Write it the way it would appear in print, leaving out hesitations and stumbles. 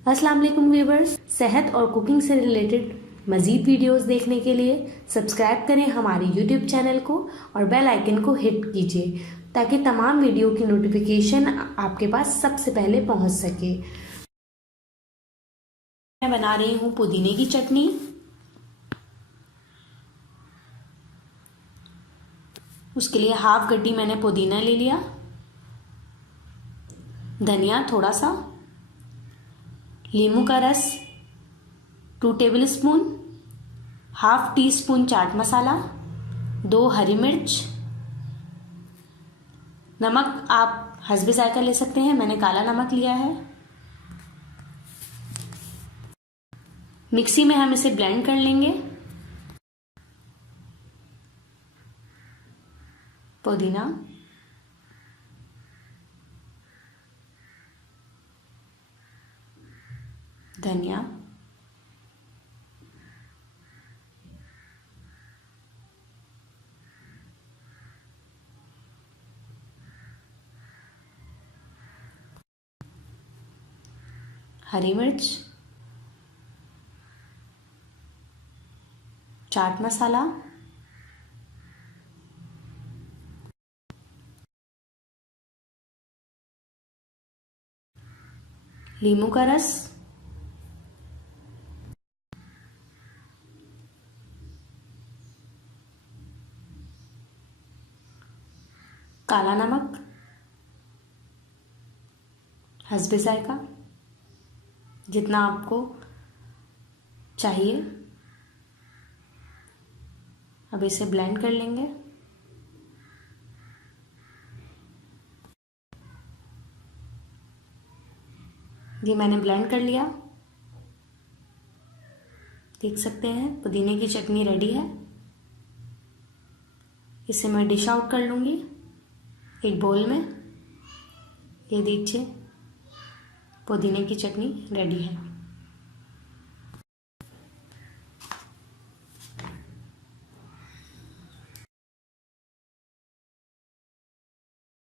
अस्सलाम वालेकुम व्यूवर्स, सेहत और कुकिंग से रिलेटेड मज़ीद वीडियोस देखने के लिए सब्सक्राइब करें हमारे यूट्यूब चैनल को और बेल आइकन को हिट कीजिए ताकि तमाम वीडियो की नोटिफिकेशन आपके पास सबसे पहले पहुंच सके। मैं बना रही हूँ पुदीने की चटनी। उसके लिए हाफ गड्डी मैंने पुदीना ले लिया, धनिया थोड़ा सा, नींबू का रस 2 tablespoon, half tea spoon chaat masala, 2 हरी मिर्च, नमक आप हस्बे जायका ले सकते हैं, मैंने काला नमक लिया है। मिक्सी में हम इसे ब्लेंड कर लेंगे। पुदीना, धनिया, हरी मिर्च, चाट मसाला, नींबू का रस, काला नमक हस्बे जायका जितना आपको चाहिए। अब इसे ब्लेंड कर लेंगे। ये मैंने ब्लेंड कर लिया, देख सकते हैं पुदीने की चटनी रेडी है। इसे मैं डिश आउट कर लूँगी एक बोल में। ये देखिए पुदीने की चटनी रेडी है।